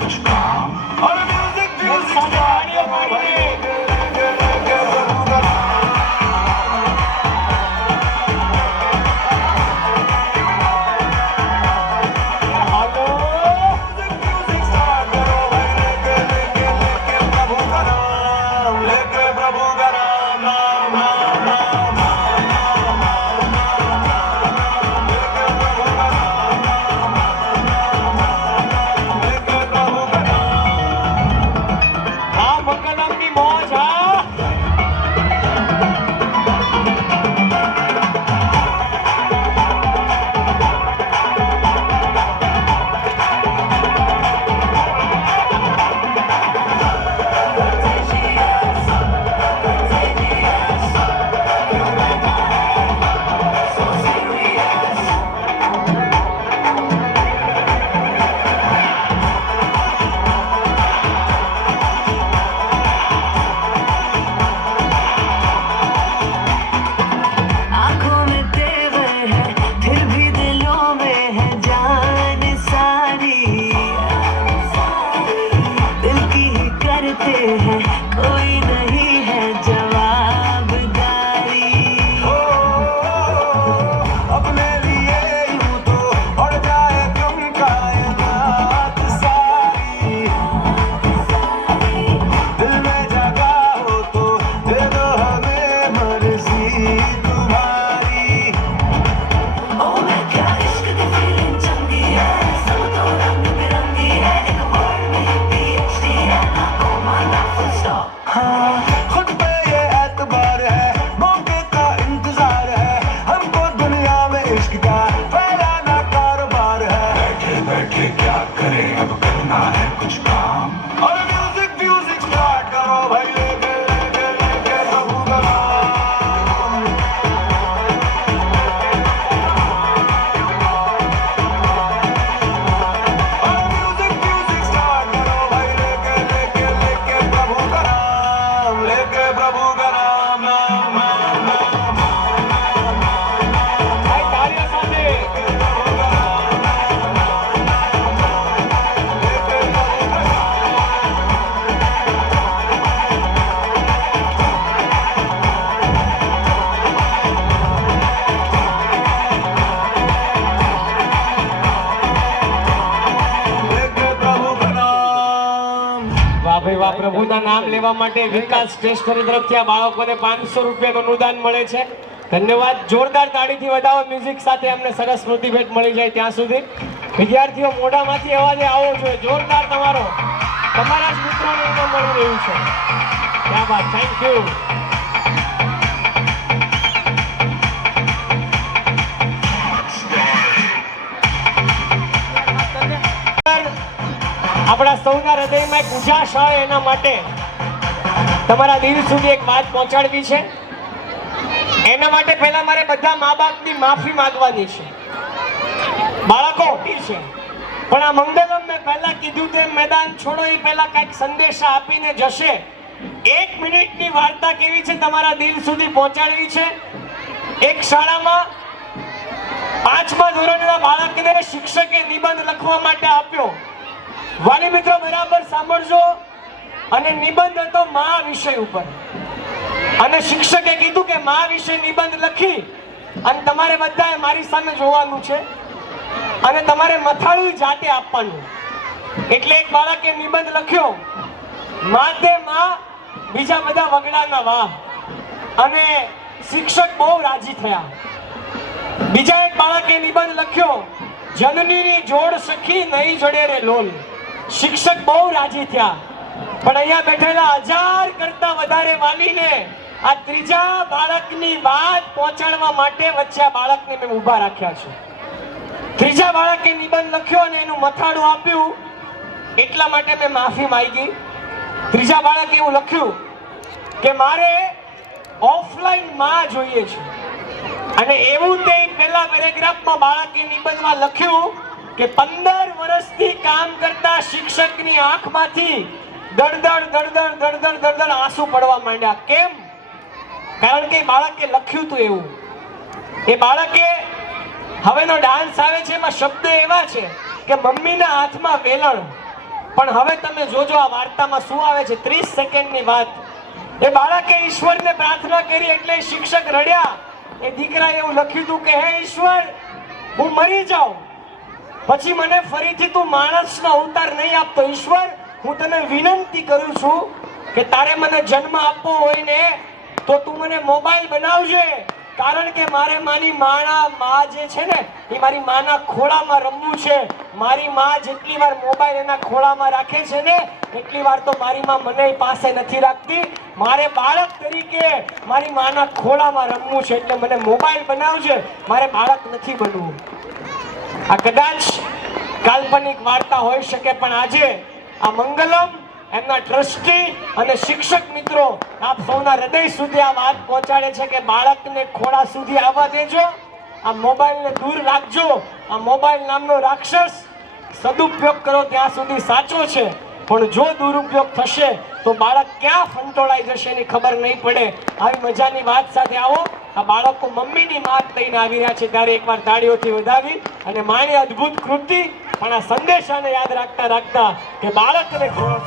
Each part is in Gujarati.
कुछ काम और म्यूजिक म्यूजिक પ્રભુના નામ લેવા માટે વિકાસ સ્ટેશનરી તરફથી આ બાળકોને 500 રૂપિયાનું અનુદાન મળે છે. ધન્યવાદ. જોરદાર તાળીથી વધાવો. મ્યુઝિક સાથે અમને સરસ સ્મૃતિ ભેટ મળી જાય ત્યાં સુધી વિદ્યાર્થીઓ મોઢામાંથી અવાજે આવો જોઈએ. જોરદાર તમારો તમારા જ મિત્રોને ઇનામ મળી રહ્યું છે. ક્યાં વાત. Thank you. આપણા સૌના હૃદયમાં એક ઉજાસ આવે એના માટે તમારા દિલ સુધી એક વાત પહોંચાડવી છે. એના માટે પહેલા મારે બધા મા બાપની માફી માંગવાની છે. બાળકો છે પણ આ મંગલમ મેં પહેલા કીધું તેમ મેદાન છોડો એ પહેલા કંઈક સંદેશા આપીને જશે. 1 મિનિટની વાર્તા કેવી છે તમારા દિલ સુધી પહોંચાડવી છે. એક શાળામાં 5મા ધોરણના બાળકને શિક્ષકે નિબંધ લખવા માટે આપ્યો. વાલી મિત્રો બરાબર સાંભળજો. અને નિબંધ હતો મા વિષય ઉપર. અને શિક્ષકે કીધું કે મા વિશે નિબંધ લખી અને તમારે બધાએ મારી સામે જોવાનું છે અને તમારે મથાળું જાતે આપવાનું. એટલે એક બાળકે નિબંધ લખ્યો માતે મા બીજા બધા વગડાના વાહ. અને શિક્ષક બહુ રાજી થયા. બીજા એક બાળકે નિબંધ લખ્યો જનનીની જોડ સખી નહીં જડે રે લોલ. શિક્ષક બહુ રાજી થયા. પણ અહીંયા બેઠેલા 1000 કરતા વધારે વાલીને આ ત્રીજા બાળકની વાત પહોંચાડવા માટે વચ્ચે આ બાળકને મેં ઊભા રાખ્યા છે. ત્રીજા બાળકે નિબંધ લખ્યો અને એનું મથાળું આપ્યું એટલા માટે મેં માફી માંગી. ત્રીજા બાળકે એવું લખ્યું કે મારે ઓફલાઈન માં જોઈએ છે. અને એવું તે પહેલા પેરેગ્રાફમાં બાળકે નિબંધમાં લખ્યું કે 15 વર્ષથી કામ કરતા શિક્ષકની આંખમાંથી દળદળ દળદળ દળદળ દળદળ આંસુ પડવા માંડ્યા. કેમ? કારણ કે બાળકે લખ્યું હતું એવું. એ બાળકે હવેનો ડાન્સ આવે છે એમાં શબ્દ એવા છે કે મમ્મીના હાથમાં વેલણ, પણ હવે તમે જોજો આ વાર્તામાં શું આવે છે. 30 સેકન્ડની વાત. એ બાળકે ઈશ્વરને પ્રાર્થના કરી એટલે શિક્ષક રડ્યા. એ દીકરાએ એવું લખ્યું હતું કે હે ઈશ્વર, હું મરી જાઉં પછી મને ફરીથી તું માણસનો અવતાર નહીં આપતો. ઈશ્વર, હું તને વિનંતી કરું છું કે તારે મને જન્મ આપવો હોય ને તો તું મને મોબાઈલ બનાવજે, કારણ કે મારે મારી માં જે છે ને એ મારી માના ખોળામાં રમવું છે. મારી માં જેટલી વાર મોબાઈલ એના ખોળામાં રાખે છે ને એટલી વાર તો મારી માં મને પાસે નથી રાખતી. મારે બાળક તરીકે મારી માના ખોળામાં રમવું છે, એટલે મને મોબાઈલ બનાવજે, મારે બાળક નથી બનવું. આ કદાચ કાલ્પનિક વાર્તા હોઈ શકે, પણ આજે આ મંગલમ એમના ટ્રસ્ટી અને શિક્ષક મિત્રો આપ સૌના હૃદય સુધી આ વાત પહોંચાડે છે કે બાળકને ખોળા સુધી આવવા દેજો, આ મોબાઈલને દૂર રાખજો. આ મોબાઈલ નામનો રાક્ષસ સદુપયોગ કરો ત્યાં સુધી સાચો છે, પણ જો દુરુપયોગ થશે તો બાળક ક્યાં ફંટોળાઈ જશે એની ખબર નહીં પડે. આવી મજાની વાત સાથે આવો. આ બાળકો મમ્મીની માત લઈને આવી રહ્યા છે ત્યારે એકવાર તાળીઓથી વધાવી અને માની અદ્ભુત કૃતિ, પણ આ સંદેશાને યાદ રાખતા રાખતા કે બાળકને ખોળો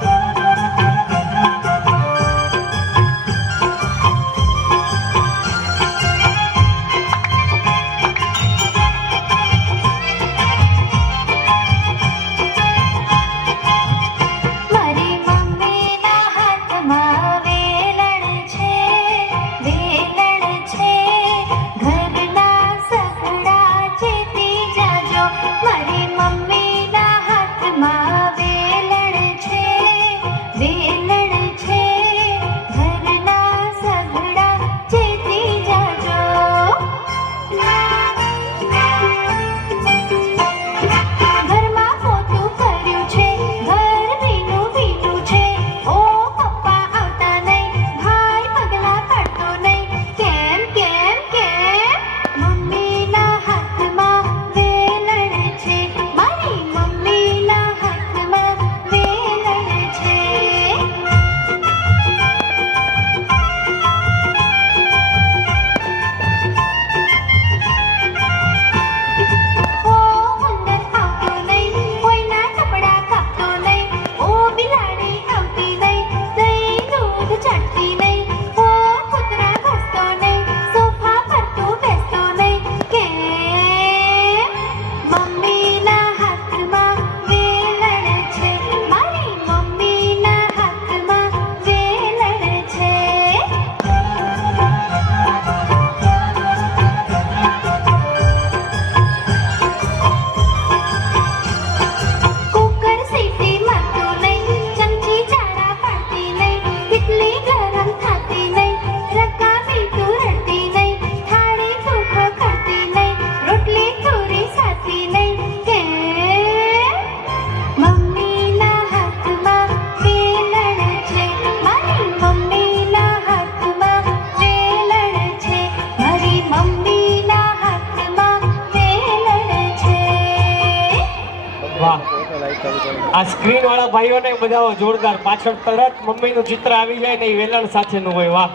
આ સ્ક્રીન વાળા ભાઈઓને બધા જોરદાર પાછળ તરત મમ્મીનું ચિત્ર આવી જાય ને એ વેલણ સાથેનું હોય. વાહ,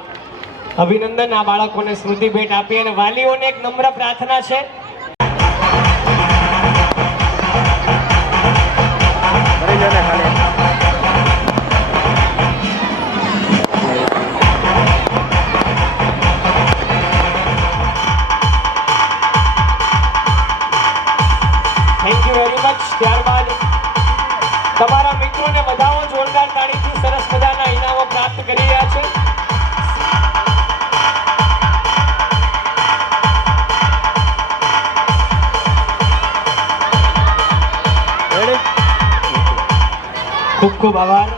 અભિનંદન. આ બાળકોને સ્મૃતિ ભેટ આપી અને વાલીઓને એક નમ્ર પ્રાર્થના છે. Thank you very much. ત્યારબાદ તમારા મિત્રોને બધાઓ જોરદાર તાળીથી સરસ મજાના ઇનામો પ્રાપ્ત કરી રહ્યા છે. ખૂબ ખૂબ આભાર.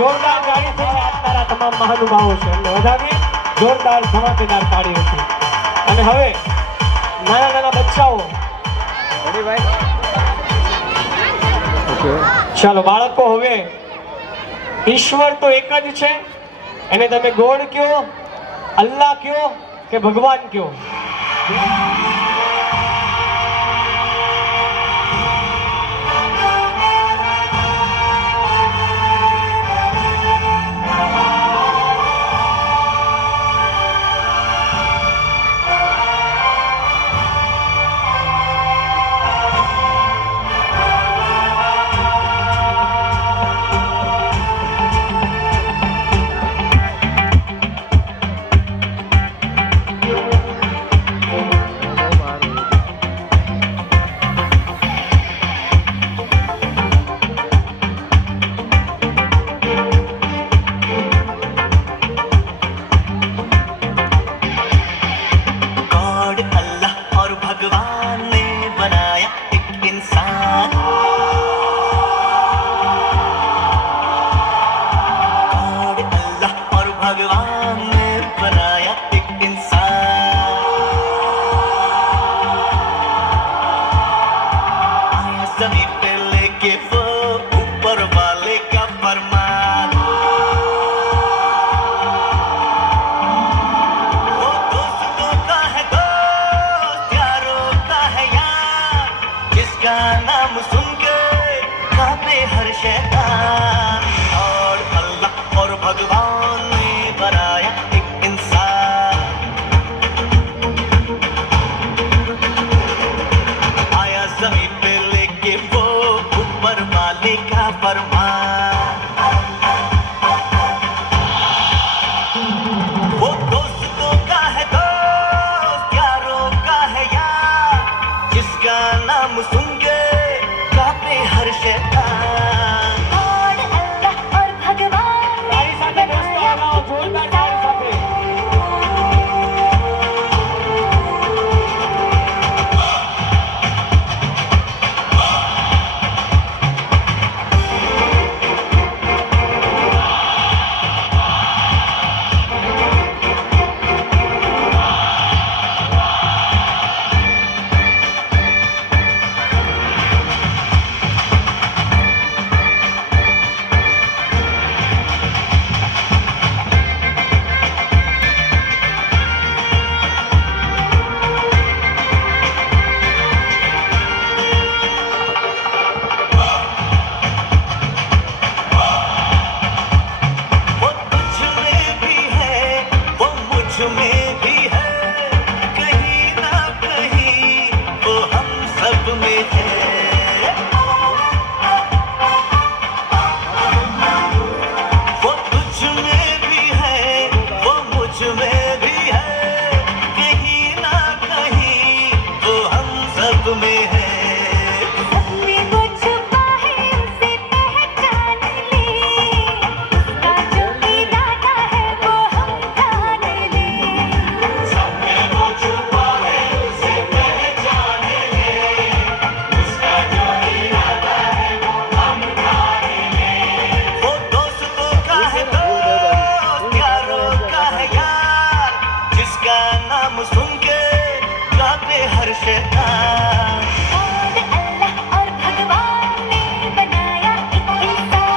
જોરદાર તાળીથી આપનારા તમામ મહાનુભાવો છે એમને વધાવી જોરદાર ધમાકેદાર તાળીઓથી. અને હવે નાના નાના બચ્ચાઓ, ચાલો બાળકો, હવે ઈશ્વર તો એક જ છે, એને તમે ગોડ કયો, અલ્લાહ કયો કે ભગવાન કયો. हर शैतान। और अल्लाह और भगवान ने बनाया एक इंसान। आया जमीन पे लेके वो ऊपर वाले का फरमान। वो दोस्तों का है दोस्त, यारों का है यार, जिसका नाम सुन के कांपे हर शैतान। और अल्लाह और भगवान ने તારી સાથે દોસ્તો આવો, જોરદાર તાળી સાથે. वो तुझ में भी है, वो मुझ में भी है, कहीं ना कहीं वो हम सब में है। वो तुझ में भी है, वो मुझ में भी है, कहीं ना कहीं वो हम सब में है। अपने को छुपा है उसे पहचान ले, उसका जो इरादा है वो हम जान ले। वो दोस्तों का है दोस्त, यारों का है यार, जिसका नाम सुन के कांपे हर शैतान। और अल्लाह और भगवान ने बनाया एक इंसान।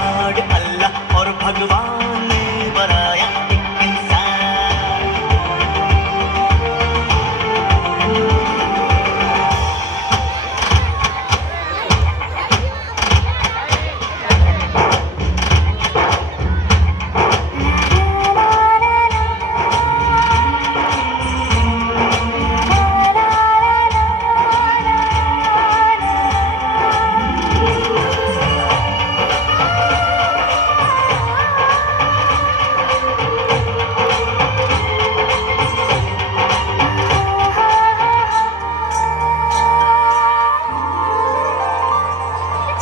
और अल्लाह और भगवान ने बनाया एक इंसान।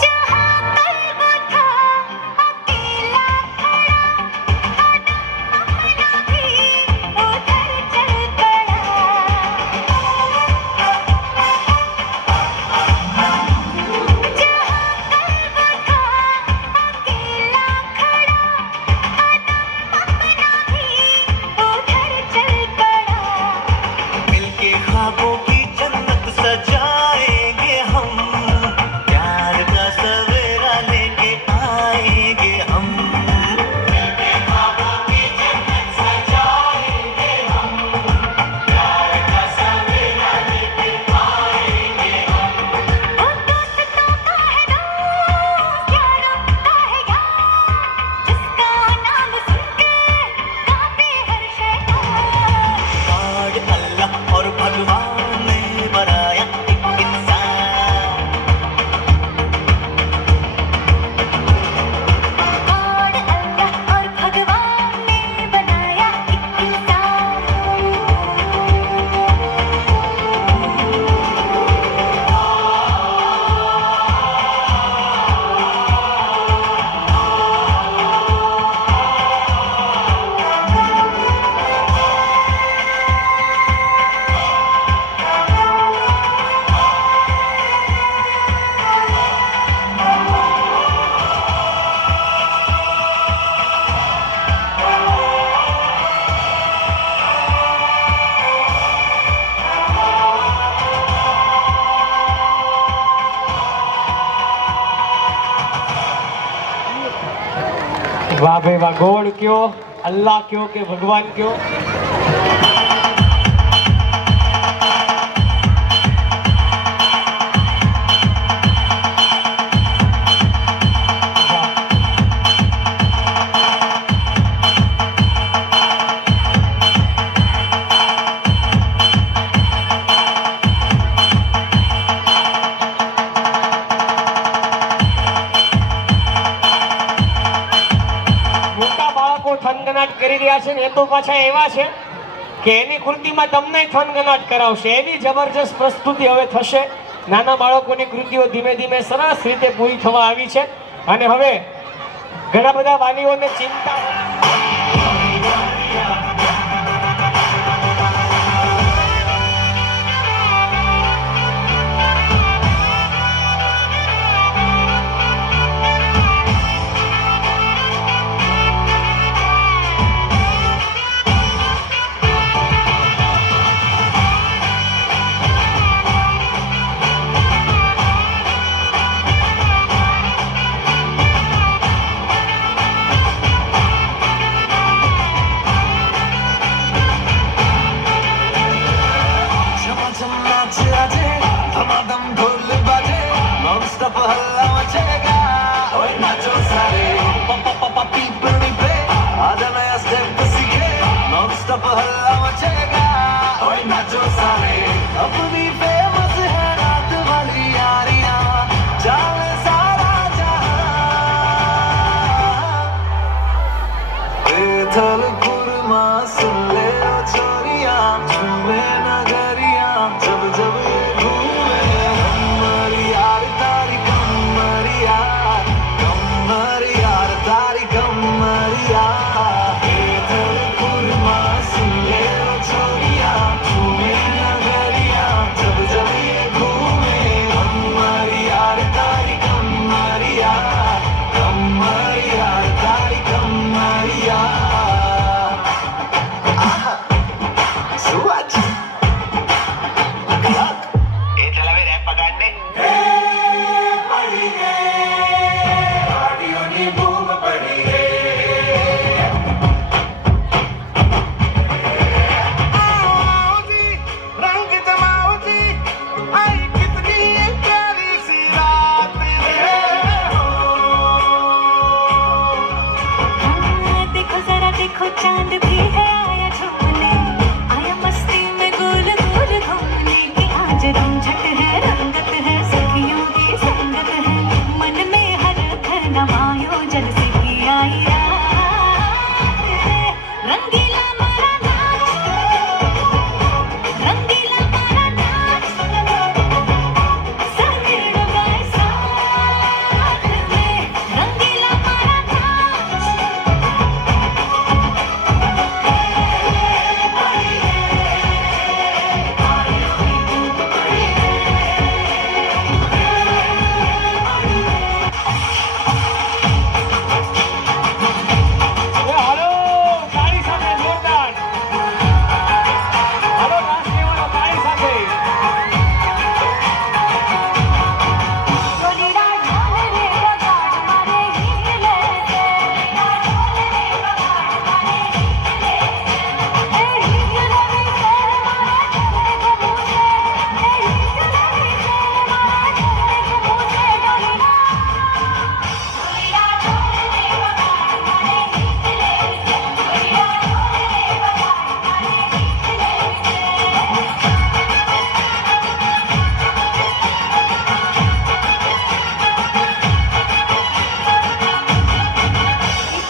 जहाँ पर वो था अकेला खड़ा, अपना भी उधर चल पड़ा। जहाँ पर वो था अकेला खड़ा, अपना भी उधर चल पड़ा। मिलके ख्वाबों की जन्नत सजाएंगे हम, प्यार का सवेरा लेके आएंगे हम। वो दोस्तों का है दोस्त, यारों का है यार, जिसका नाम सुन के कांपे हर शैतान। और अल्लाह और भगवान ने बनाया एक इंसान। और अल्लाह और भगवान ने बनाया एक इंसान। વાહ ભાઈ વાહ. ગોળ કયો, અલ્લાહ કયો કે ભગવાન કયો? થનગનાટ કરી રહ્યા છે ને એ તો પાછા એવા છે કે એની કૃતિમાં તમને થનગનાટ કરાવશે. એવી જબરજસ્ત પ્રસ્તુતિ હવે થશે. નાના બાળકોની કૃતિઓ ધીમે ધીમે સરસ રીતે પૂરી થવા આવી છે અને હવે ઘણા બધા વાલીઓને ચિંતા अपनी फेमस है रात वाली यारियां जाने सारा जहां थलपुरमा सुन ले ओ छोरियां झूमे नगरियां जब जब ये घूमे कमर यार तारी कमर यार तारी कमर यार थलपुरमा सुन ले ओ छोरियां झूमे नगरियां जब जब ये घूमे कमर यार तारी कमर यार तारी कमर यार सुवाज ये चलावे रैप पकड़ने ऑडियोनी बूम पड़ी रे आओ जी रंग जमाओ जी आई कितनी प्यारी सी रात है देखो जरा देखो चांद भी है आया झूमने, आया मस्ती में गोल गोल घूमने की आज रमझट है रंगत है सखियों की संगत है मन में हर नवायो जलसे की आई रात रंगीला मारा नाच रंगीला मारा नाच साथ बाय साथ में रंगीला मारा नाच હાલો તાળી સાથે જોરદાર હાલો નાચ લેવાનો તાળી સાથે डोलीरा ढोल रे बगाड़ मारे हिले से ढोल रे बगाड़ मारे हिले से ए हिले रे मारा चले को मुझे ए हिले रे मारा चले को मुझे डोलीरा डोलीरा ढोल रे बगाड़ मारे हिले से डोलीरा ढोल रे बगाड़ मारे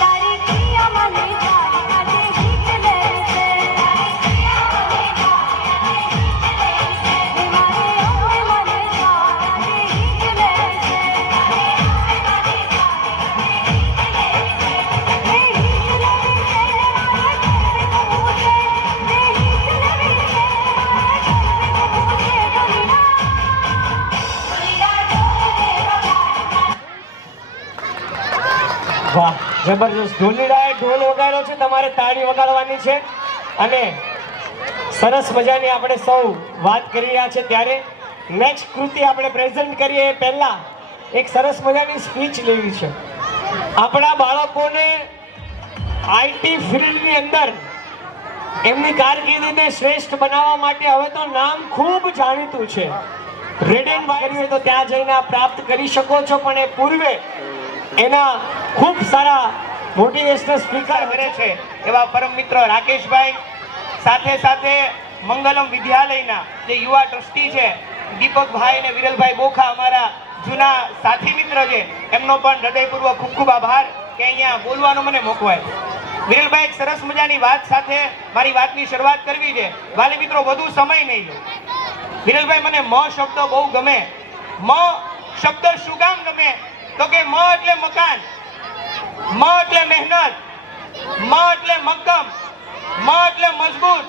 तारी किया मने जाने आजे हिले से तारी किया मने जाने आजे हिले से मारे ओए मने जाने हिले से मारे ओए मने जाने हिले से ए हिले रे मारा चले को मुझे ए हिले रे मारा चले को मुझे डोलीरा डोलीरा ढोल रे बगाड़ વાહ જબરજસ્ત ઢોલીડાએ ઢોલ વગાડ્યો છે તમારે તાળી વગાડવાની છે અને સરસ મજાની આપણે સૌ વાત કરી રહ્યા છે ત્યારે નેક્સ્ટ કૃતિ આપણે પ્રેઝન્ટ કરીએ એ પહેલા એક સરસ મજાની સ્પીચ લેવી છે. આપણા બાળકોને આઈટી ફિલ્ડની અંદર એમની કારકિર્દીને શ્રેષ્ઠ બનાવવા માટે હવે તો નામ ખૂબ જાણીતું છે. રેડ એન્ડ વાયર હોય તો ત્યાં જઈને આપ પ્રાપ્ત કરી શકો છો પણ એ પૂર્વે એના ખૂબ સારા મોટિવેશનલ સ્પીકર બને છે એવા પરમ મિત્ર રાકેશભાઈ સાથે સાથે મંગલમ વિદ્યાલયના જે યુવા ટ્રસ્ટી છે દીપકભાઈ અને વિરલભાઈ બોખા અમારા જૂના સાથી મિત્ર છે એમનો પણ હૃદયપૂર્વક ખૂબ ખૂબ આભાર કે અહીંયા બોલવાનો મને મોકો આપ્યો. વિરલભાઈ એક સરસ મજાની વાત સાથે મારી વાતની શરૂઆત કરવી છે. વાલી મિત્રો વધુ સમય નહીં લો. વિરલભાઈ મને મ શબ્દ બહુ ગમે. મ શબ્દ શું કામ ગમે તો કે મ એટલે મકાન, મ એટલે મહેનત, મ એટલે મક્કમ, મ એટલે મજબૂત,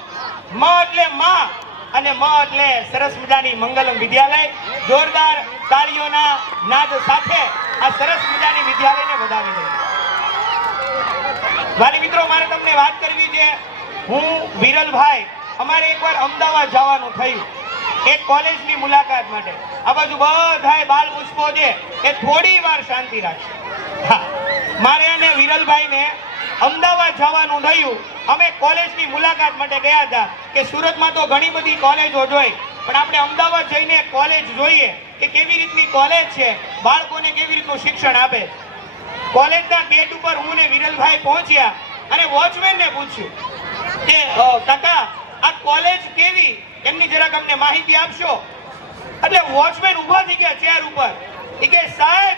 મ એટલે માં અને મ એટલે સરસ મજાની મંગલમ વિદ્યાલય. જોરદાર તાળીઓના નાદ સાથે આ સરસ મજાની વિદ્યાલયને વધાવી દે. વાલી મિત્રો મારે તમને વાત કરવી છે. હું વિરલભાઈ અમારે એકવાર અમદાવાદ જવાનું થયું એક કોલેજની મુલાકાત માટે. આ બાજુ બધાય બાલ પુષ્પો છે એ થોડી વાર શાંતિ રાખશે. હા, મારે અને વિરલભાઈને અમદાવાદ જવાનું થયું. અમે કોલેજની મુલાકાત માટે ગયા હતા કે સુરતમાં તો ઘણી બધી કોલેજો જોઈ, પણ આપણે અમદાવાદ જઈને કોલેજ જોઈએ કે કેવી રીતની કોલેજ છે, બાળકોને કેવી રીતનું શિક્ષણ આપે. કોલેજના ગેટ ઉપર હું ને વિરલભાઈ પહોંચ્યા અને વોચમેનને પૂછ્યું કે કાકા આ કોલેજ કેવી, એમની જરાક અમને માહિતી આપશો. એટલે વોચમેન ઊભા થઈ ગયા ચેર ઉપર. એ કે સાહેબ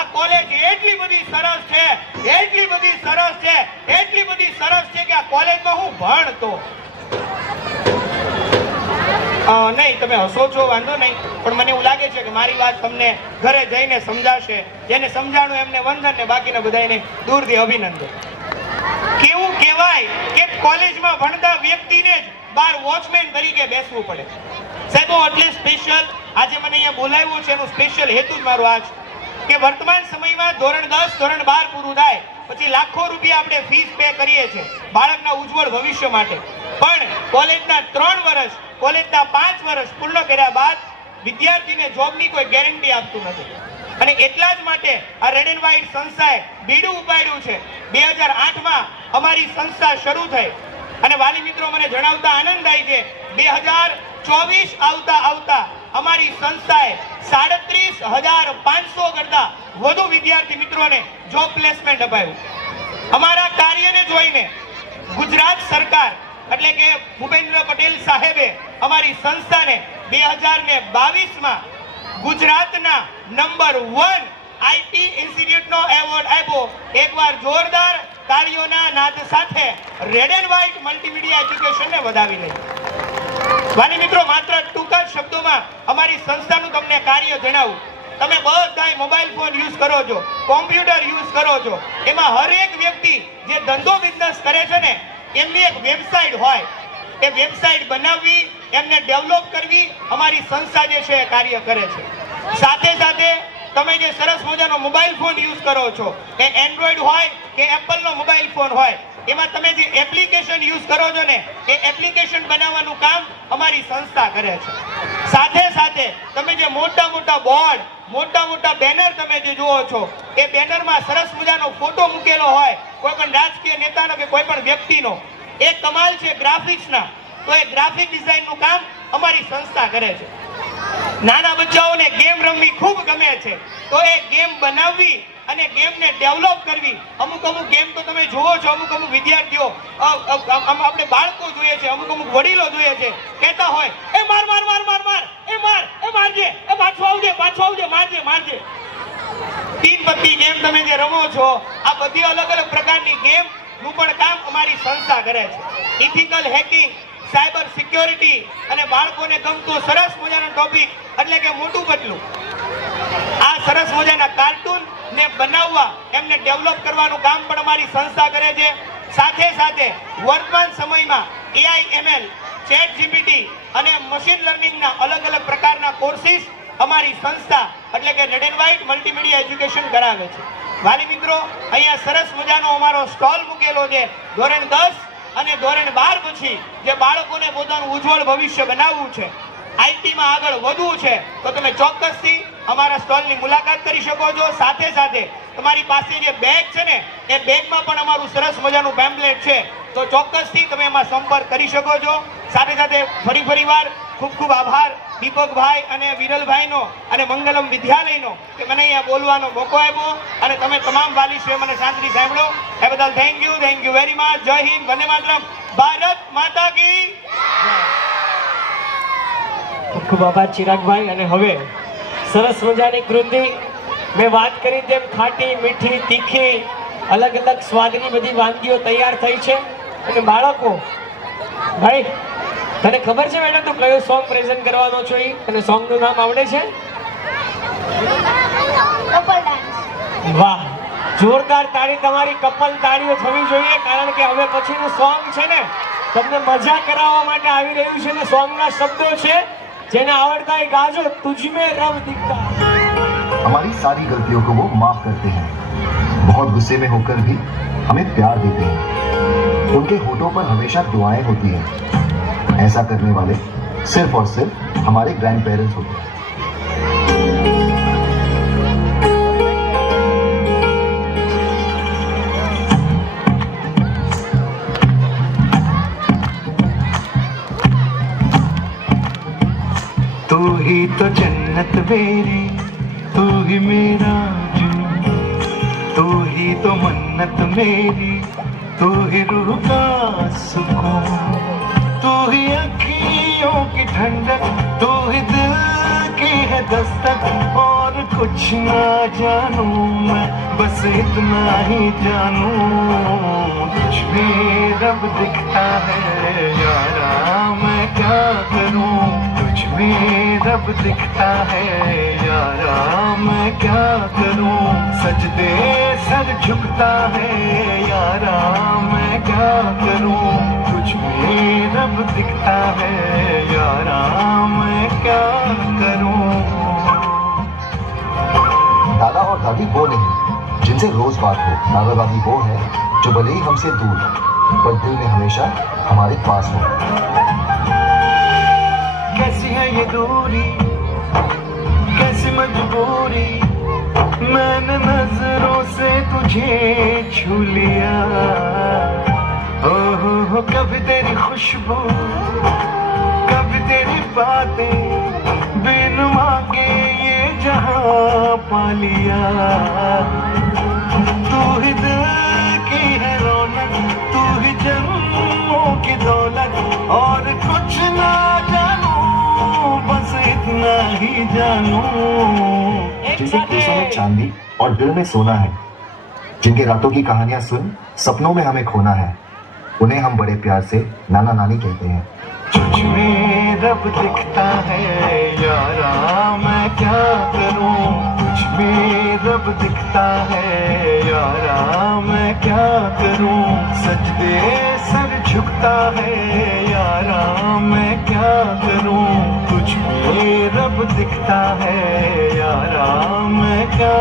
આ કોલેજ એટલી બધી સરસ છે, એટલી બધી સરસ છે, એટલી બધી સરસ છે કે આ કોલેજમાં હું ભણતો. નહીં, તમે હસો છો વાંધો નહીં, પણ મને એવું લાગે છે કે મારી વાત તમને ઘરે જઈને સમજાશે. જેને સમજાણું એમને વંદન ને બાકીના બધાને દૂરથી અભિનંદન. કેવું કહેવાય કે કોલેજમાં ભણતા વ્યક્તિને જ બાર વોચમેન તરીકે બેસવું પડે. સાહેબ એટલે સ્પેશિયલ આજે મને અહીંયા બોલાવ્યો છે એનું સ્પેશિયલ હેતુ જ મારો આ છે કે વર્તમાન સમયમાં ધોરણ 10 ધોરણ 12 પૂરું થાય પછી લાખો રૂપિયા આપણે ફીસ પે કરીએ છીએ બાળકના ઉજ્જવળ ભવિષ્ય માટે, પણ કોલેજના 3 વર્ષ કોલેજના 5 વર્ષ પૂર્ણ કર્યા બાદ વિદ્યાર્થીને જોબની કોઈ ગેરંટી આપતું નથી. અને એટલા જ માટે આ રેડ એન્ડ વ્હાઇટ સંસ્થાએ બીડું ઉપાડ્યું છે. 2008માં અમારી સંસ્થા શરૂ થઈ અને વાલી મિત્રો મને જણાવતા આનંદ થાય છે 2024 આવતા અમારી સંસ્થાએ 37,500 કરતા વધુ વિદ્યાર્થી મિત્રોને જોબ પ્લેસમેન્ટ અપાયું. અમારા કાર્યને જોઈને ગુજરાત સરકાર એટલે કે ભૂપેન્દ્ર પટેલ સાહેબે અમારી સંસ્થાને 2022માં ગુજરાતના નંબર 1 આઈટી ઇન્સ્ટિટ્યૂટનો એવોર્ડ આપ્યો. એકવાર જોરદાર તાળીઓના નાદ સાથે રેડ એન્ડ વ્હાઇટ મલ્ટીમીડિયા એજ્યુકેશનને વધાવી લઈએ. વાલી મિત્રો માત્ર ટૂંકા શબ્દોમાં અમારી સંસ્થાનું તમને કાર્ય જણાવું. તમે બધાય મોબાઈલ ફોન યુઝ કરો છો, કોમ્પ્યુટર યુઝ કરો છો, એમાં હરેક વ્યક્તિ જે ધંધો બિઝનેસ કરે છે ને એમની એક વેબસાઇટ હોય. એ વેબસાઇટ બનાવવી, એમને ડેવલપ કરવી અમારી સંસ્થા જે છે એ કાર્ય કરે છે. સાથે સાથે તમે જે સરસ મજાનો મોબાઈલ ફોન યુઝ કરો છો એ એન્ડ્રોઈડ હોય કે એપલનો મોબાઈલ ફોન હોય, એમાં તમે જે એપ્લિકેશન યુઝ કરો છો ને એ એપ્લિકેશન બનાવવાનું કામ અમારી સંસ્થા કરે છે. સાથે સાથે તમે જે મોટા મોટા બોર્ડ, મોટા મોટા બેનર તમે જે જુઓ છો એ બેનરમાં સરસ મજાનો ફોટો મૂકેલો હોય કોઈ પણ રાજકીય નેતાનો કે કોઈ પણ વ્યક્તિનો, એ કમાલ છે ગ્રાફિક્સના. તો એ ગ્રાફિક ડિઝાઇનનું કામ અમારી સંસ્થા કરે છે. નાના બચ્ચાઓને ગેમ રમવી ખૂબ ગમે છે, તો એ ગેમ બનાવવી અને ગેમને ડેવલપ કરવી. અમુક ગેમ તો તમે જુઓ છો, અમુક વિદ્યાર્થીઓ આપણે બાળકો જોઈએ છે, અમુક વડીલો જોઈએ છે, કહેતા હોય એ માર માર માર માર માર એ માર એ મારજે એ પાછો આવજે મારજે મારજે. 3 પત્તી ગેમ તમે જે રમો છો, આ બધી અલગ અલગ પ્રકારની ગેમ નું પણ કામ અમારી સંસ્થા કરે છે. ઇથિકલ હેકિંગ, સાયબર સિક્યોરિટી અને બાળકોને ગમતો સરસ મજાનો ટોપિક એટલે કે મોટું પતલું, આ સરસ મજાના કાર્ટૂન ને બનાવવા, એમને ડેવલપ કરવાનું કામ પણ અમારી સંસ્થા કરે છે. સાથે સાથે વર્તમાન સમયમાં AI/ML, ચેટ જીપીટી અને મશીન લર્નિંગના અલગ અલગ પ્રકારના કોર્સિસ અમારી સંસ્થા એટલે કે red and white multimedia education કરાવે છે. વાલી મિત્રો અહીંયા સરસ મજાનો અમારો સ્ટોલ મૂકેલો છે. ધોરણ 10 અને ધોરણ 12 પછી જે બાળકોને પોતાનું ઉજ્જવળ ભવિષ્ય બનાવવું છે, આઈટીમાં આગળ વધવું છે, તો તમે ચોક્કસથી અમારા સ્ટોલની મુલાકાત કરી શકો છો. સાથે સાથે તમારી પાસે જે બેગ છે ને એ બેગમાં પણ અમારું સરસ મજાનું પેમ્પલેટ છે, તો ચોક્કસથી તમે એમાં સંપર્ક કરી શકો છો. સાથે સાથે ફરી વાર ખૂબ ખૂબ આભાર દીપકભાઈ અને વિરલભાઈનો અને મંગલમ વિદ્યાલયનો કે મને અહીંયા બોલવાનો મોકો આપ્યો અને તમે તમામ વાલીશ્રીઓ મને શાંતિથી સાંભળો. એ બદલ થેન્ક યુ વેરી મચ. જય હિન્દ, વંદે માતરમ, ભારત માતા કી જય. ખૂબ આભાર ચિરાગભાઈ. અને હવે સરસ મજાની કૃતિ મેં વાત કરી તેમ ખાટી મીઠી તીખી અલગ અલગ સ્વાદની બધી વાનગીઓ તૈયાર થઈ છે અને બાળકો ભાઈ તને ખબર છે બેટા તું કયો સોંગ પ્રેઝન્ટ કરવાનો છો ઈ અને સોંગનું નામ આવડે છે કપલ ડાન્સ. વાહ જોરદાર તાળી તમારી કપલ તાળીઓ થવી જોઈએ કારણ કે હવે પછીનું સોંગ છે ને તમને મજા કરાવવા માટે આવી રહ્યું છે ને સોંગના શબ્દો છે જેને આવડતા એ ગાજો તુજમે રબ દિખતા हमारी सारी गलतियों को वो माफ करते हैं बहुत गुस्से में होकर भी हमें प्यार देते हैं उनके होठों पर हमेशा दुआएं होती हैं ऐसा करने वाले सिर्फ और सिर्फ हमारे ग्रैंड पेरेंट्स होते हैं तू ही तो जन्नत मेरी तू ही मेरा जुनून तू ही तो मन्नत मेरी तू ही रूह का सुकून तू ही अखियों की ठंडक तू ही दिल की है दस्तक और कुछ ना जानूं मैं बस इतना ही जानूं तुझ में रब दिखता है यारा मैं क्या करूं तुझ में रब दिखता है यारा मैं क्या करूं सजदे सर झुकता है यारा मैं क्या करूं तुझ में रब दिखता है यारा मैं क्या करूं दादा और दादी वो नहीं जिनसे रोज बात हो दादा दादी वो है जो भले ही हमसे दूर पर दिल में हमेशा हमारे पास हो कैसी है ये दूरी कैसी मजबूरी मैंने नजरों से तुझे छू लिया हो कभी तेरी खुशबू कभी तेरी बातें बिन मांगे ये जहां पा लिया तू ही दिल की है रौनक तू ही जन्मों की दौलत और कुछ ना जानू बस इतना ही जानू जैसे केसों में चांदी और दिल में सोना है जिनके रातों की कहानियां सुन सपनों में हमें खोना है उन्हें हम बड़े प्यार से नाना नानी कहते हैं तुझ में रब दिखता है यारा मैं क्या करूं तुझ में रब दिखता है यारा मैं क्या करूं सजदे सर झुकता है यारा मैं क्या करूं तुझ में रब दिखता है यारा मैं क्या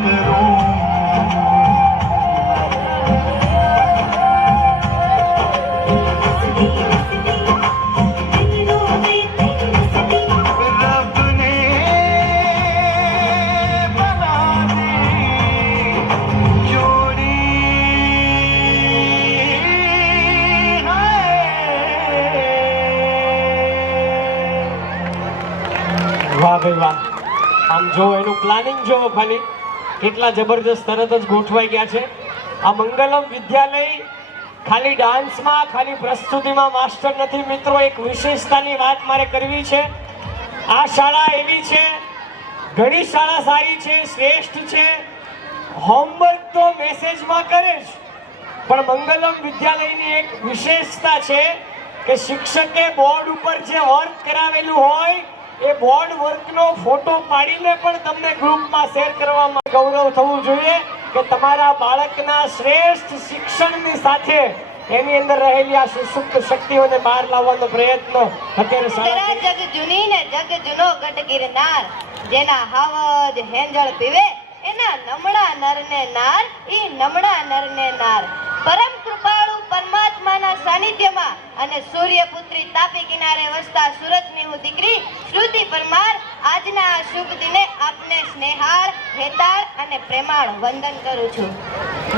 करूं रब ने बना दी जोड़ी વાહ ભાઈ વાહ આમ જો એનું પ્લાનિંગ જોવો ખાલી કેટલા જબરદસ્ત તરત જ ગોઠવાઈ ગયા છે આ મંગલમ વિદ્યાલય ખાલી ડાન્સમાં ખાલી પ્રસ્તુતિમાં માસ્ટર નથી મિત્રો એક વિશેષતાની વાત મારે કરવી છે આ શાળા એવી છે ઘણી શાળા સારી છે શ્રેષ્ઠ છે હોમવર્ક તો મેસેજમાં કરે જ પણ મંગલમ વિદ્યાલયની એક વિશેષતા છે કે શિક્ષકે બોર્ડ ઉપર જે વર્ક કરાવેલું હોય એ બોર્ડ વર્કનો ફોટો પાડીને પણ તમને ગ્રુપમાં શેર કરવામાં ગૌરવ થવું જોઈએ કે તમારા બાળકના શ્રેષ્ઠ શિક્ષણની સાથે એની અંદર રહેલી આ સુસુપ્ત શક્તિઓને બહાર લાવવાનો પ્રયત્ન અત્યારે જરા જગ જૂની ને જગ જૂનો ગઢ ગિરનાર જેના હાવજ હેંજળ પીવે એના નમણા નરને નાર ઈ નમણા નરને નાર પરમ કૃપાળુ પરમાત્માના સાનિધ્યમાં અને સૂર્યપુત્રી તાપી કિનારે વસતા સુરતની હું દીકરી શ્રુતિ પરમાર આજના આ શુભ દિને આપને સ્નેહાળ હેતાળ અને પ્રેમાળ વંદન કરું છું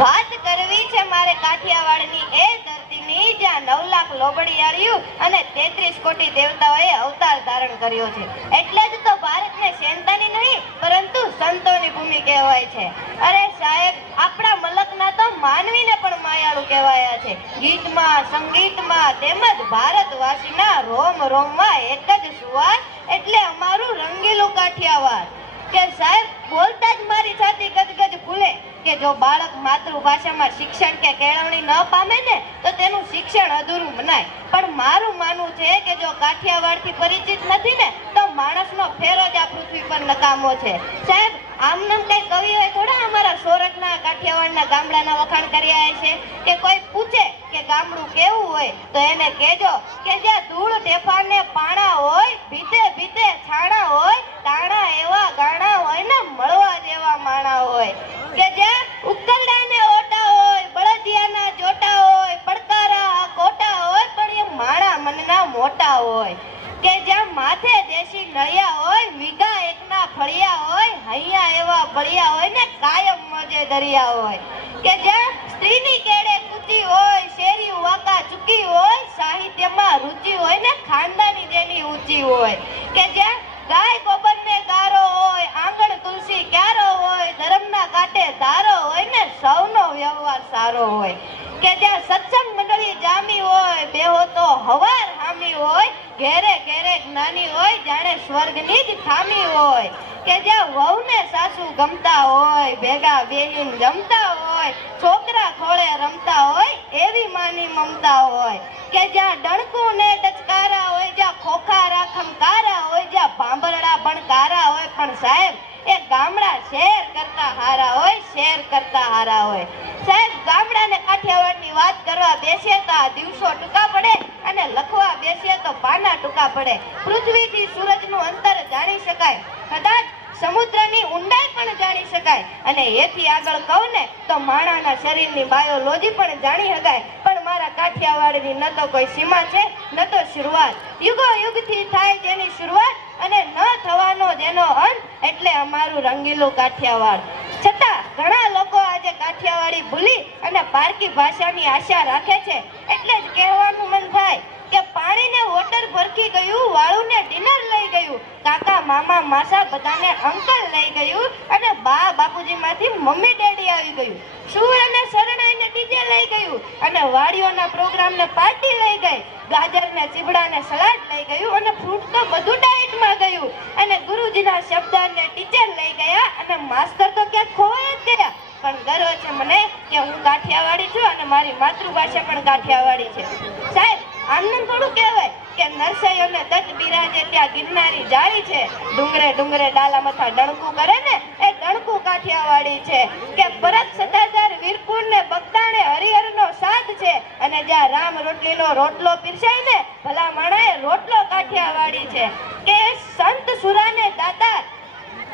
વાત કરવી છે મારે કાઠિયાવાડની એ ધરતીની જ્યાં 9 લાખ લોબડિયાળિયું અને 33 કોટી દેવતાઓએ અવતાર ધારણ કર્યો છે એટલે જ તો ભારતને સેનતાની નહીં પરંતુ સંતોની ભૂમિ કહેવાય છે અરે સાહેબ આપણા મલકના તો માનવીને પણ માયાળુ કહેવાયા છે ગીતમાં સંગીતમાં તેમજ ભારતવાસીના રોમ રોમમાં એક જ સુવાસ એટલે અમારું રંગીલું કાઠિયાવાડ કે સાહેબ બોલતા જ મારી છાતી ગદગદ ભૂલે કે જો બાળક માતૃભાષામાં શિક્ષણ કે કેળવણી ન પામે ને તો તેનું શિક્ષણ અધૂરું મનાય. પણ મારું માનવું છે કે જો કાઠિયાવાડથી પરિચિત નથી ને તો માણસનો ફેરો જ આ પૃથ્વી પર નકામો છે. સાહેબ, આમનામ કઈ કવિઓએ થોડા અમારા સોરઠના કાઠિયાવાડના ગામડાના વખાણ કર્યા છે કે કોઈ પૂછે કે ગામડું કેવું હોય તો એને કહેજો કે જ્યાં ધૂળ ઢેફાને પાણા હોય, ભીતે ભીતે છાણા હોય, તાણા એવા ગાણા હોય ને મળવા જેવા માણા હોય, કે જ્યાં ઉકરડાને ઓટા હોય, બળદિયાના જોટા હોય, પડકારા કોટા હોય પણ એ માણા મનના મોટા હોય, કે જ્યાં માથે દેશી નળિયા હોય, વીઘા એકના ફળિયા હોય, હૈયા એવા બળિયા હોય ને કાયમ મોજે દરિયા હોય, કે જ્યાં સ્ત્રીની કેડે કૂચી હોય, શેરી વાકા ચૂકી હોય, સાહિત્યમાં રુચિ હોય ને ખાનદાની જેની ઊંચી હોય, કે જ્યાં ગાય ગોબરને ગારો હોય, આંગણ તુલસી ક્યારો હોય, ધર્મના કાંઠે ધારો હોય ને સૌનો વ્યવહાર સારો હોય, કે જ્યાં સત્સંગ મંડળી જામી હોય, બેહો તો હવાર હામી હોય, ઘેરે ઘેરે જ્ઞાની હોય, જાણે સ્વર્ગની જ ખામી હોય, કે જ્યાં વહુને સાસુ ગમતા હોય, ભેગા બેહીન જમતા હોય, છોકરા ખોળે રમતા હોય, એવી માની મમતા હોય, કે જ્યાં ડણકું ને ડચકારા હોય, જ્યાં ખોખા રાખમકારા હોય, જ્યાં ભાંભરડા ભણકારા હોય, પણ સાહેબ એ ગામડા શેર કરતા હારા હોય, શેર કરતા હારા હોય. સાહેબ, ગામડા ને કાઠિયાવાડની વાત કરવા બેસીએ તો આ દિવસો ટૂંકા પડે અને લખવા બેસીએ તો પાના ટૂંકા પડે. પૃથ્વીથી સૂરજનું અંતર જાણી શકાય, કદાચ સમુદ્રની ઊંડાઈ પણ જાણી શકાય, અને એથી આગળ કહું ને તો માણાના શરીરની બાયોલોજી પણ જાણી શકાય. પણ મારા કાઠિયાવાડની ન તો કોઈ સીમા છે ન તો શરૂઆત. યુગો યુગથી થાય જેની શરૂઆત અને ન થવાનો જેનો અંત, એટલે અમારું રંગીલું કાઠિયાવાડ. છતાં ઘણા લોકો આજે કાઠિયાવાડી ભૂલી અને પારકી ભાષાની આશા રાખે છે. એટલે જ કહેવાનું મન થાય કે પાણીને વોટર ભરકી ગયું, વાળુને ડિનર લઈ ગયું, કાકા મામા માસા બધાને અંકલ લઈ ગયું, અને બા બાપુજીમાંથી મમ્મી ડેડી આવી ગયું. સુર અને શરણાઈને ડીજે લઈ ગયું, અને વાડીઓના પ્રોગ્રામને પાર્ટી લઈ ગઈ, ગાજર ને ચીબડા ને સલાડ લઈ ગયું, અને ફ્રૂટ તો બધું ડાયટમાં ગયું, અને ગુરુજીના શબ્દને ટીચર લઈ ગયા, અને માસ્તર તો ક્યાંક ખોવાઈ જ ગયા. પણ ગર્વ છે મને કે હું કાઠિયાવાડી છું અને મારી માતૃભાષા પણ કાઠિયાવાડી છે. સાહેબ, આમને થોડું કહેવાય કે નરસૈયોને દત્ત બિરાજે ત્યાં ગિરનારી જાળી છે, ડુંગરે ડુંગરે ડાલા મથા ડણકું કરે ને એ ડણકું કાઠિયાવાડી છે, કે પરત સતાધાર વીરપુર ને બગદાણે હરિહરનો સાથ છે, અને જ્યાં રામ રોટલીનો રોટલો પીરસાય ને ભલા માણાએ રોટલો કાઠિયાવાડી છે, કે સંત સુરાને દાતા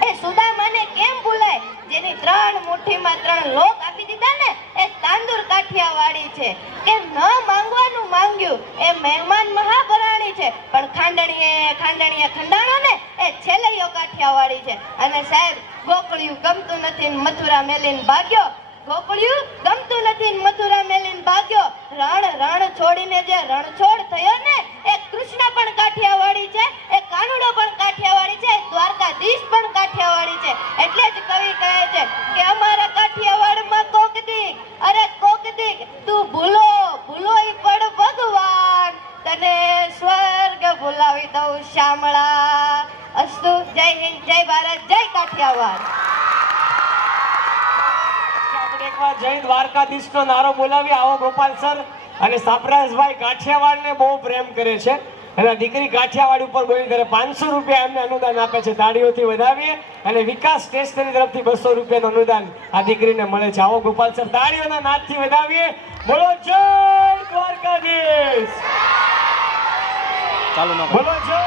એ સુદામાને કેમ ભૂલાય, જેની 3 મુઠ્ઠીમાં 3 લોક આપી દીધા ને એ તાંદુર કાઠિયાવાડી છે, કે ન માંગવાનું માંગ્યું એ મહેમાન મહાભરાણી છે, પણ ખાંડણીએ ખંડાણો ને એ છેલ્લીઓ કાઠિયાવાડી છે. અને સાહેબ, ગોકળિયું ગમતું નથી મથુરા મેલીન ભાગ્યો, ગોકળિયું ગમતું નથી મથુરા મેલીન ભાગ્યો, રણ છોડીને જે રણછોડ થયો ને એ કૃષ્ણ પણ કાઠિયાવાડી છે, એ કાનુડો પણ કાઠિયાવાડી છે, દ્વારકાધીશ પણ કાઠિયાવાડી છે. એટલે જ કવિ કહે છે કે અમારા કાઠિયાવાડમાં કોક દીક, અરે કોક દીક તું ભૂલો ઈ પડ ભગવાન, તને સ્વર્ગ ભૂલાવી દઉં શામળા. અસ્તુ. જય હિન્દ, જય ભારત, જય કાઠિયાવાડ. એકવાર જય દ્વારકાધીશનો નારો બોલાવી. આવો ગોપાલ સર અને સાપરાજભાઈ કાઠિયાવાડને બહુ પ્રેમ કરે છે, અને દીકરી કાઠિયાવાડ ઉપર બોલી ત્યારે 500 રૂપિયા એમને અનુદાન આપે છે. તાળીઓથી વધાવીએ. અને વિકાસ સ્ટેશનરી તરફથી 200 રૂપિયાનું અનુદાન આ દીકરીને મળે છે. આવો ગોપાલ સર તાળીઓના નાદથી વધાવીએ. બોલો જય દ્વારકાધીશ. ચાલો બોલો જય.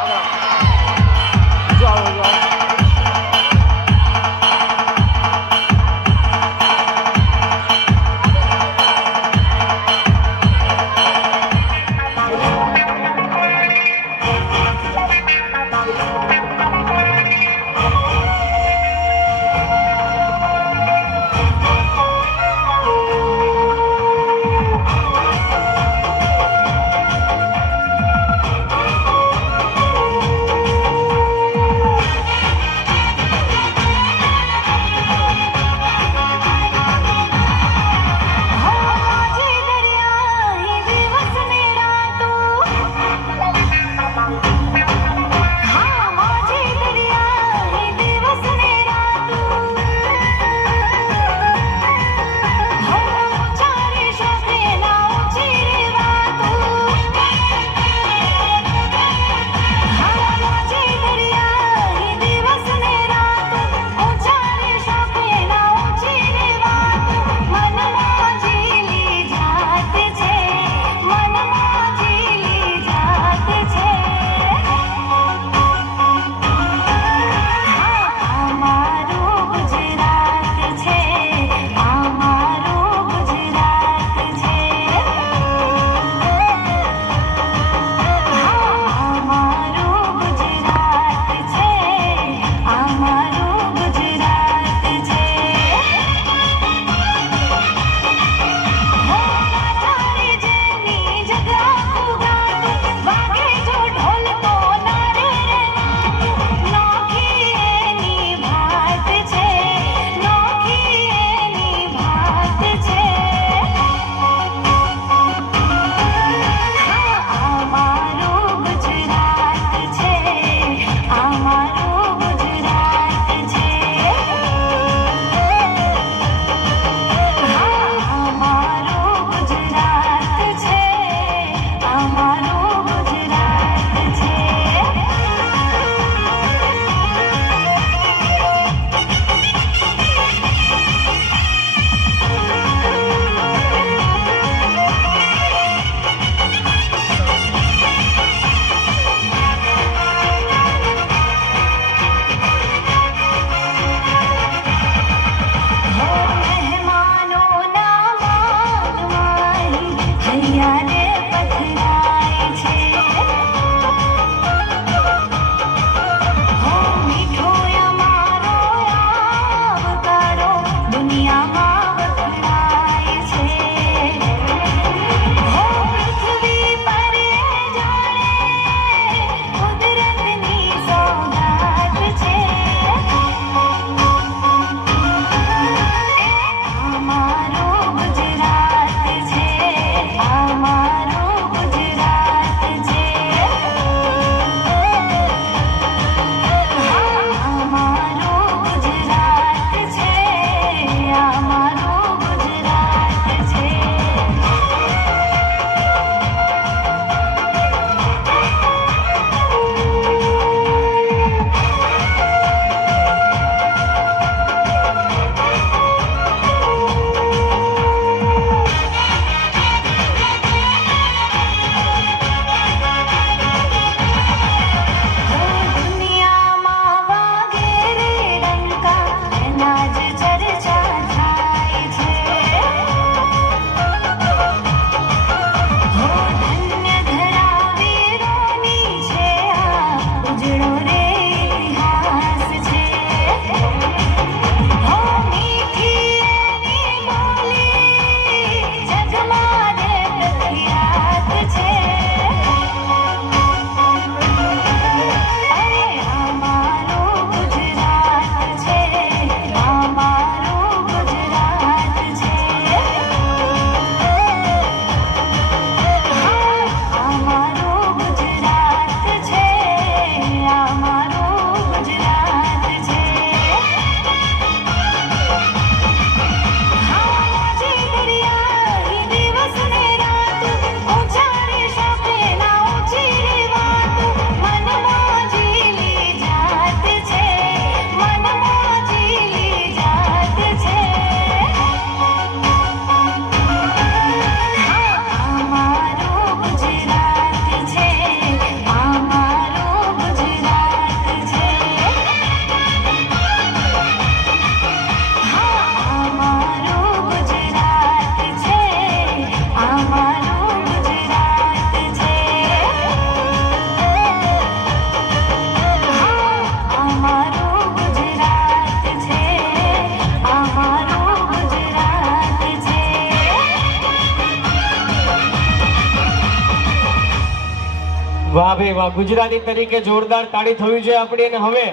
વાહ ભાઈ વાહ, ગુજરાતી તરીકે જોરદાર તાળી થવી જોઈએ આપણી. અને હવે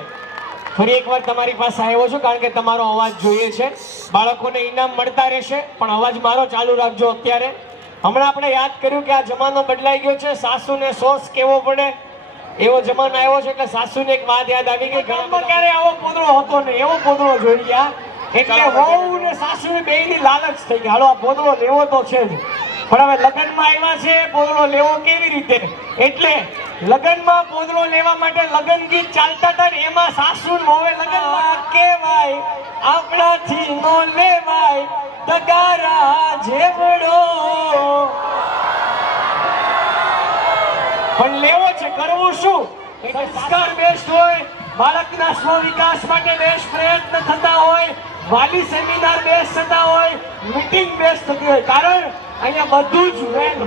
ફરી એકવાર તમારી પાસે આવ્યો છું કારણ કે તમારો અવાજ જોઈએ છે. બાળકોને ઇનામ મળતા રહેશે પણ અવાજ મારો ચાલુ રાખજો. અત્યારે હમણાં આપણે યાદ કર્યું કે આ જમાનો બદલાઈ ગયો છે, સાસુને સોસ કેવો પડે એવો જમાનો આવ્યો છે. એટલે સાસુને એક વાત યાદ આવી ગઈ, ગામમાં ક્યારે આવો પોદળો હતો ને એવો પોદળો જોઈ ગયા. એટલે વહુ ને સાસુ બેયની લાલચ થઈ ગઈ, હાલો આ પોદળો લેવો તો છે જ. પણ હવે લગ્નમાં આવ્યા છે, પોદળો લેવો કેવી રીતે? એટલે લગ્નમાં પોદળો લેવા માટે લગ્ન ગીત ચાલતા હતા ને એમાં સાસુ ને વહુએ લગ્નમાં કહેવાય આપણાથી નો લેવાય તગારા જેવડો. પણ લેવો છે, કરવું શું? સંસ્કાર બેસ્ટ હોય, બાળકના સ્વ વિકાસ માટે બેસ્ટ પ્રયત્ન થતા હોય, વાલી સેમિનાર બેસ્ટ થતા હોય, મીટિંગ બેસ્ટ થતી હોય. કારણ અહીંયા બધું જ વેલ.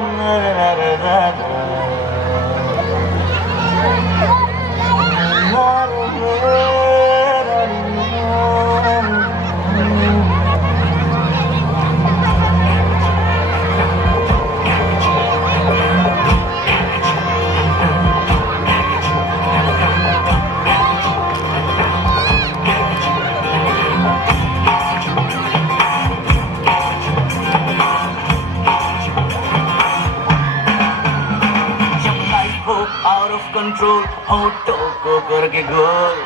out of control, होठों को करके गोल,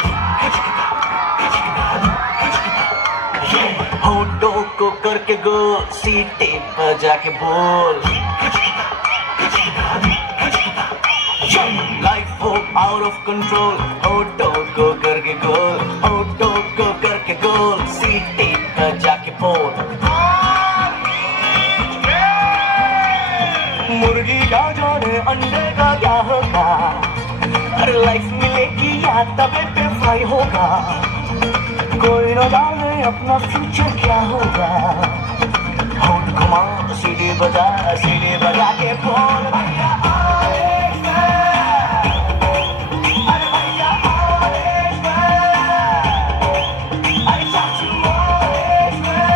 होठों को करके गोल, सीटे बजा के बोल. Life हो out of control, होठों को करके गोल, होठों को करके गोल, सीटे बजा के बोल. मुर्गी का जाने अंडे का क्या होगा, अरे लाइफ मिलेगी या तवे पे फ्राई होगा, कोई न जाने अपना फ्यूचर क्या होगा. होठ घुमा सीढ़ी बजा के बोल भैया आवेश में, अरे भैया आवेश में, अरे चाचू आवेश में,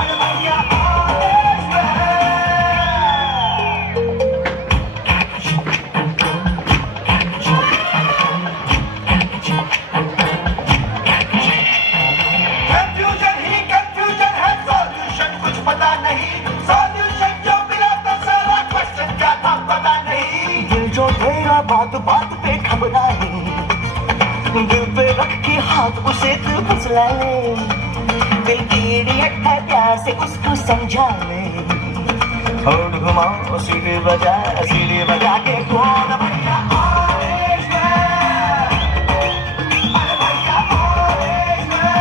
अरे भैया आवेश में. कंफ्यूजन ही कंफ्यूजन है, सॉल्यूशन कुछ पता नहीं, सॉल्यूशन जो मिला तो सारा क्वेश्चन क्या था पता नहीं. दिल जो तेरा बात बात पे घबराए, दिल पे रख के हाथ उसे तू फुसला ले, दिल की इडियट है प्यार से उसको समझा ले. होठ घुमाओ सीढ़ी बजा के कौन भैया आवेश में, अरे भैया आवेश में,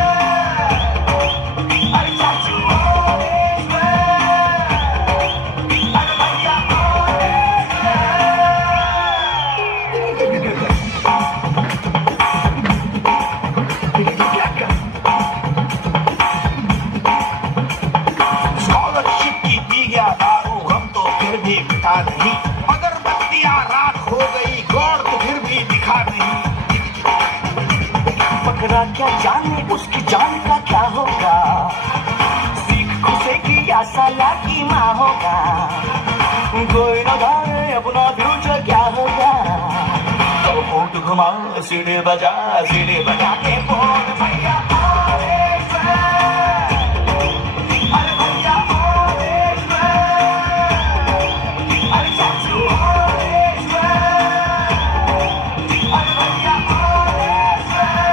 अरे चाचू आवेश में, अरे भैया आवेश में. स्कॉलरशिप की पी गया दारू, हम तो फिर भी पिता नहीं, अगरबत्तियां रात हो गई, गौर तो फिर भी दिखा नहीं. पकड़ा क्या जाने उसकी जान का क्या होगा, सीख खुसेगी या साला की माँ होगा, कोई न जाने अपना फ्यूचर क्या होगा. तो होठ घुमा सीढ़ी बजा के बोल भैया आवेश में, अरे भैया आवेश में, अरे चाचू आवेश में, अरे भैया आवेश में.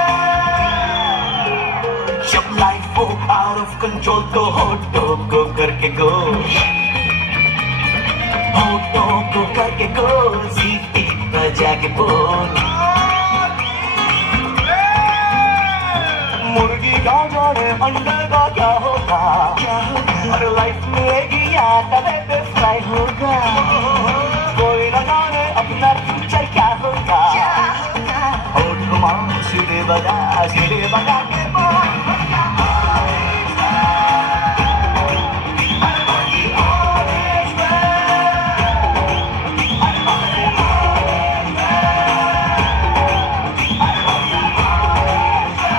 जब लाइफ हो आउट ऑफ कंट्रोल तो होठों को करके गोल, होठों को करके गोल, सीटी बजा के बोल. मुर्गी का जाने अंडे का क्या होगा, और लाइफ मिलेगी या तवे पे फ्राई होगा, कोई न जाने अपना फ्यूचर क्या होगा. होठ घुमाओ सीढ़ी बजा के बोल भैया आवेश में, अरे भैया आवेश में, अरे भैया आवेश में, अरे भैया आवेश में.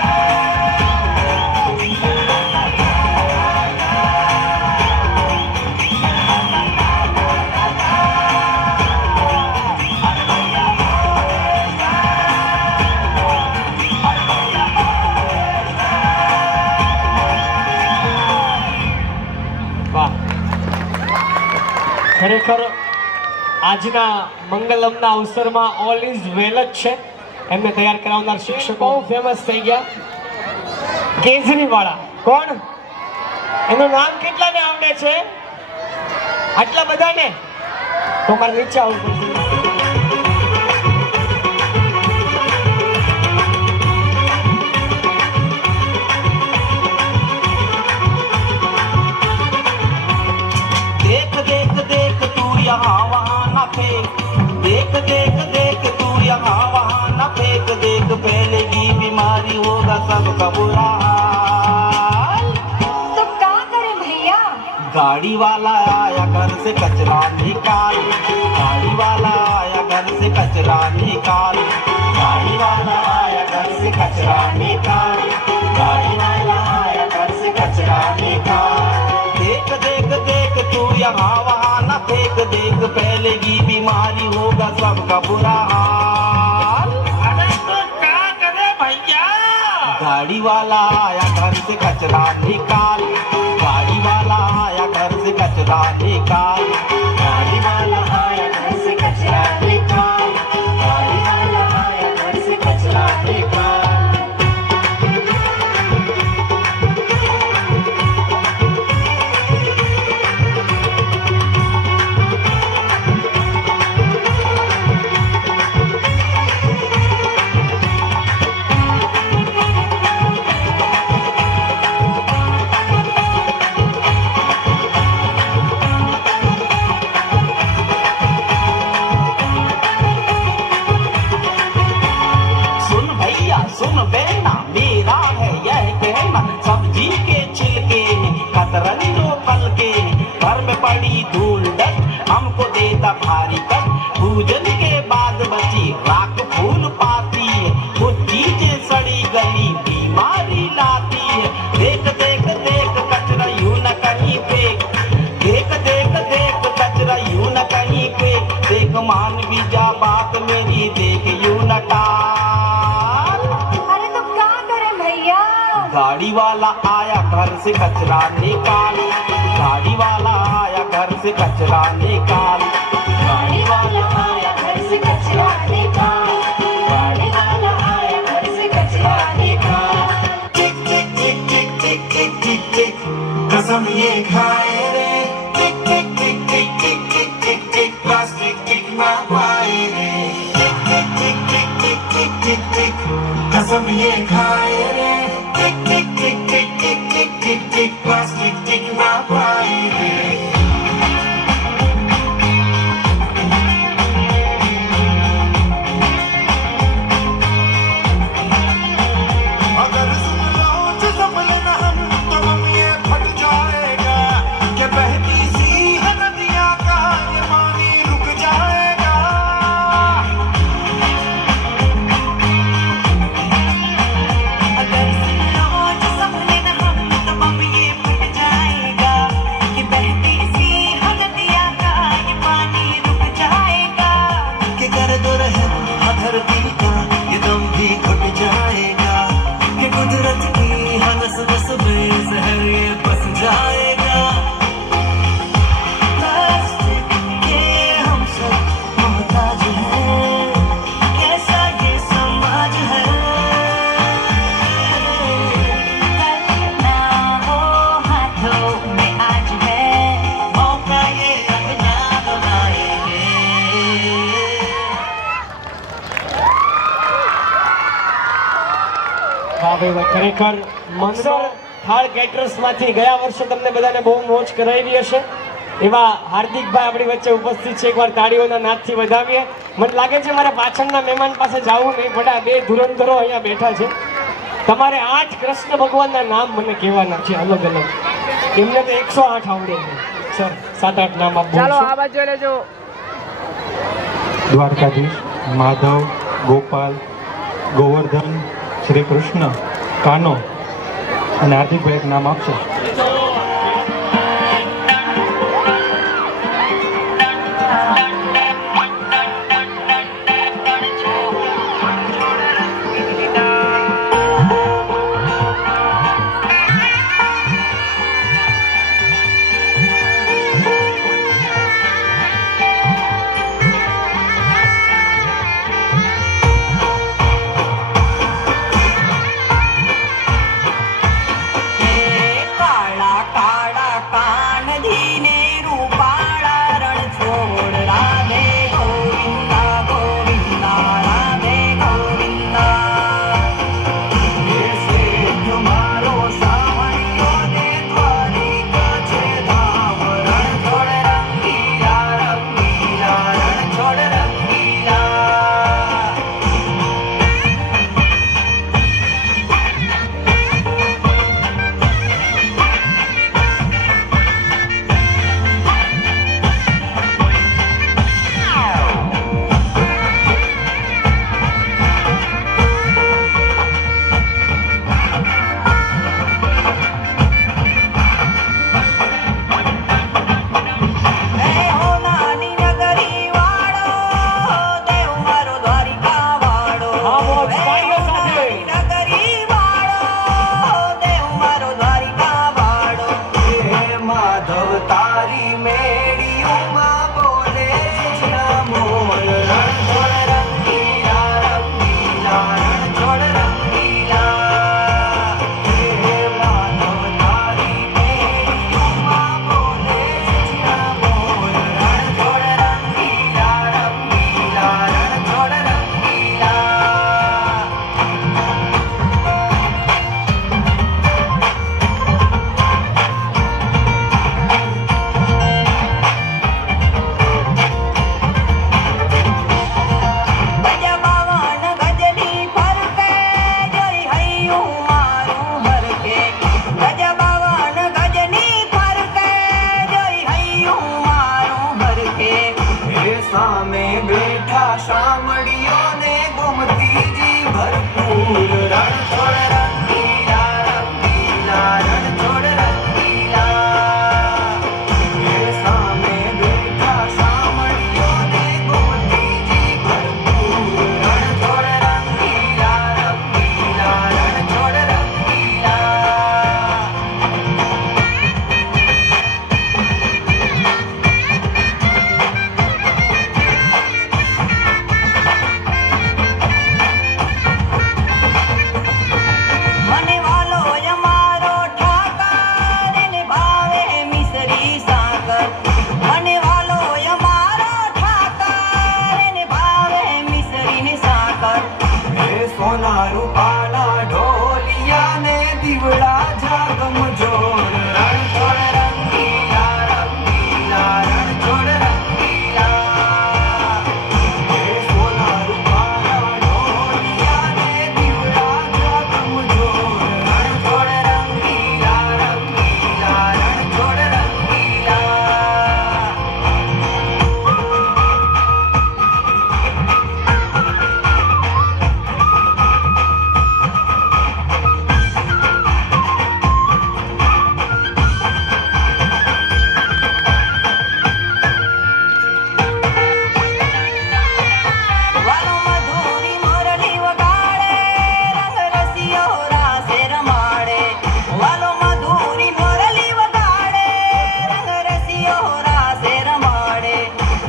ખરેખર આજના મંગલમના અવસરમાં ઓલ ઇઝ વેલ જ છે. એમને તૈયાર કરાવનાર શિક્ષકો બહુ ફેમસ થઈ ગયા. કેજરીવાળા કોણ? એનું નામ કેટલાને આવડે છે? આટલા બધાને? તો મારે નીચે આવવું પડશે. देख देख देख तू यहाँ वहाँ न फेंक देख देख देख तू यहाँ वहाँ न फेंक देख फैलेगी बीमारी होगा सबका बुरा हाल. तो क्या करें भैया? गाड़ी वाला आया घर से कचरा निकाल गाड़ी वाला आया घर से कचरा निकाल गाड़ी वाला आया घर से कचरा निकाल गाड़ी वाला आया घर से कचरा निकाल. देख देख देख तू यहाँ वहाँ न फेंक देख फैलेगी बीमारी होगा सबका बुरा हाल. अरे तो क्या करे भैया? गाड़ी वाला आया घर से कचरा निकाल गाड़ी वाला आया घर से कचरा निकाल गाड़ी वाला आया घर से कचरा निकाल गाड़ी वाला आया घर से कचरा निकाल. सुन भैया सुन बेटा मेरा है यह कहना सब्जी के छिलके कतरन जो पल के घर में पड़ी धूल डस्ट हमको देता भारी कष्ट पूजन के बाद बची राख फूल पाती है कुछ चीजें सड़ी गली बीमारी लाती है. देख देख देख कचरा यूं न कहीं फेंक देख देख देख कचरा यूं न कहीं फेंक देख मान भी जा बात मेरी देख यूं न टाल. अरे तो क्या करें भैया? गाड़ी वाला आया घर से कचरा निकाल गाड़ी वाला आया घर से कचरा निकाल गाड़ी वाला आया घर से कचरा निकाल गाड़ी वाला आया घर से कचरा निकाल. टिक टिक टिक टिक टिक टिक टिक टिक कसम ये खाए रे टिक टिक टिक टिक टिक टिक टिक टिक प्लास्टिक टिक ना पाए रे टिक टिक टिक टिक टिक टिक टिक टिक कसम ये खाए रे टिक टिक टिक टिक टिक टिक टिक टिक प्लास्टिक टिक ना पाए रे. अगर सुन लो जिस्म लेना हम तो हम ये फट जाएगा कि बहती सी है नदियाँ का ये पानी रुक जाएगा. अगर सुन लो जिस्म लेना हम तो हम ये फट जाएगा कि बहती सी है नदियाँ का ये पानी रुक जाएगा. कि कर दो रहम धरती का ये दम भी घुट जाएगा कि कुदरत की हनस नस में जहर ये बस जाएगा. प्लास्टिक के हम सब मोहताज हैं कैसा ये समाज है. कल ना हो हाथों में आज है मौका ये अपना बनाएंगे. હા ભાઈ વાહ, ખરેખર મંદર થાળ કેટરર્સમાંથી ગયા વર્ષે તમને બધાને બહુ મોજ કરાવી હશે એવા હાર્દિકભાઈ આપણી વચ્ચે ઉપસ્થિત છે. એકવાર તાળીઓના નાદથી વધાવીએ. મને લાગે છે મારે પાછળના મહેમાન પાસે જવું નહીં પડે. આ બે ધુરંધરો અહીંયા બેઠા છે. તમારે 8 કૃષ્ણ ભગવાનના નામ મને કહેવાના છે અલગ અલગ. એમને તો 108 આવડે છે સર. 7-8 નામ આપ ચાલો આ બાજુ લેજો. દ્વારકાધીશ, માધવ, ગોપાલ, ગોવર્ધન, શ્રી કૃષ્ણ, કાનો અને હાર્દિકભાઈ એક નામ આપશે. સોના રૂપાના ઢોલિયા ને દીવડા જાગમ જોડ રણછોડ રંગીલા રંગીલા રણછોડ રંગીલા હે સોના રૂપાના ઢોલિયા ને દીવડા જાગમ જોડ રણછોડ રંગીલા રંગીલા રણછોડ રંગીલા વાલો મધુરી મોરલી વગાડે રંગ રસિયો રાસે રમાડે વાલો મધુરી મોરલી વગાડે રંગ રસિયો રાસે રમાડે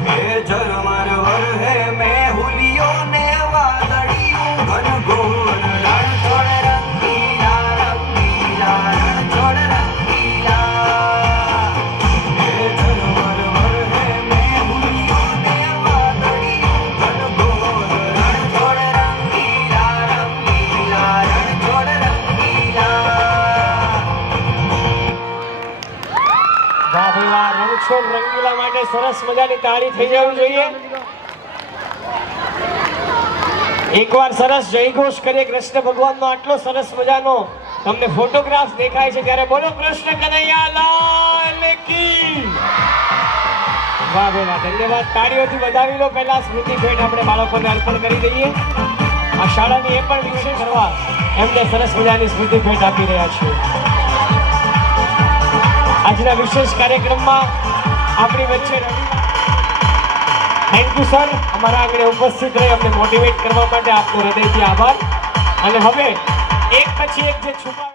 હે ઝરમર વરહે મેહુલિયો ને વાદળિયું ઘનઘોર રણછોડ રંગીલા રંગીલા રણછોડ રંગીલા હે ઝરમર વરહે મેહુલિયો ને વાદળિયું ઘનઘોર રણછોડ રંગીલા રંગીલા રણછોડ રંગીલા વાહ ભાઈ વાહ, રણછોડ રંગીલા માટે સરસ મજાની તાળી થઈ જવી જોઈએ. એકવાર સરસ જયઘોષ કરીએ કૃષ્ણ ભગવાનનો. આટલો સરસ મજાનો તમને ફોટોગ્રાફ દેખાય છે ત્યારે બોલો કૃષ્ણ કનૈયા લાલ કી. વાહ ભાઈ વાહ, ધન્યવાદ. તાળીઓથી વધાવી લો. પહેલા સ્મૃતિ ભેટ આપણે બાળકોને અર્પણ કરી દઈએ. આ શાળાની એ પણ વિશેષ કરવા એમને સરસ મજાની સ્મૃતિ ભેટ આપી રહ્યા છીએ. આજના વિશેષ કાર્યક્રમમાં આપણી વચ્ચે રવિ, થેન્ક યુ સર, અમારા આંગણે ઉપસ્થિત રહી અમને મોટિવેટ કરવા માટે આપનો હૃદયથી આભાર. અને હવે એક પછી એક જે છુપા